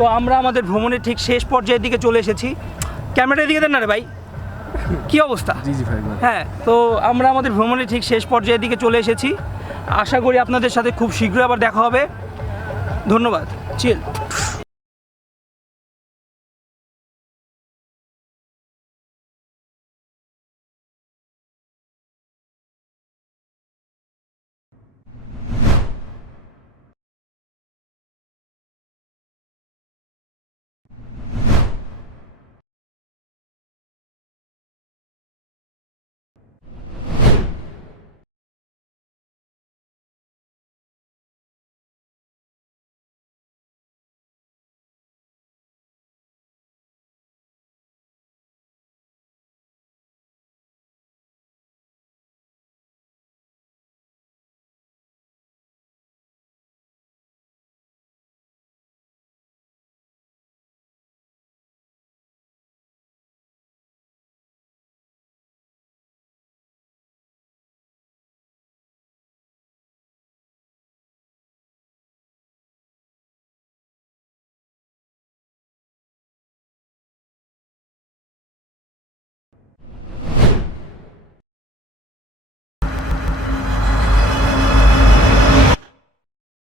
তো আমরা আমাদের ভ্রমণের ঠিক শেষ পর্যায়ের দিকে চলে এসেছি। ক্যামেরাটা দিকে দেন না রে ভাই, কী অবস্থা? জি জি ভাই। হ্যাঁ, তো আমরা আমাদের ভ্রমণের ঠিক শেষ পর্যায়ের দিকে চলে এসেছি। আশা করি আপনাদের সাথে খুব শীঘ্রই আবার দেখা হবে। ধন্যবাদ। চিল।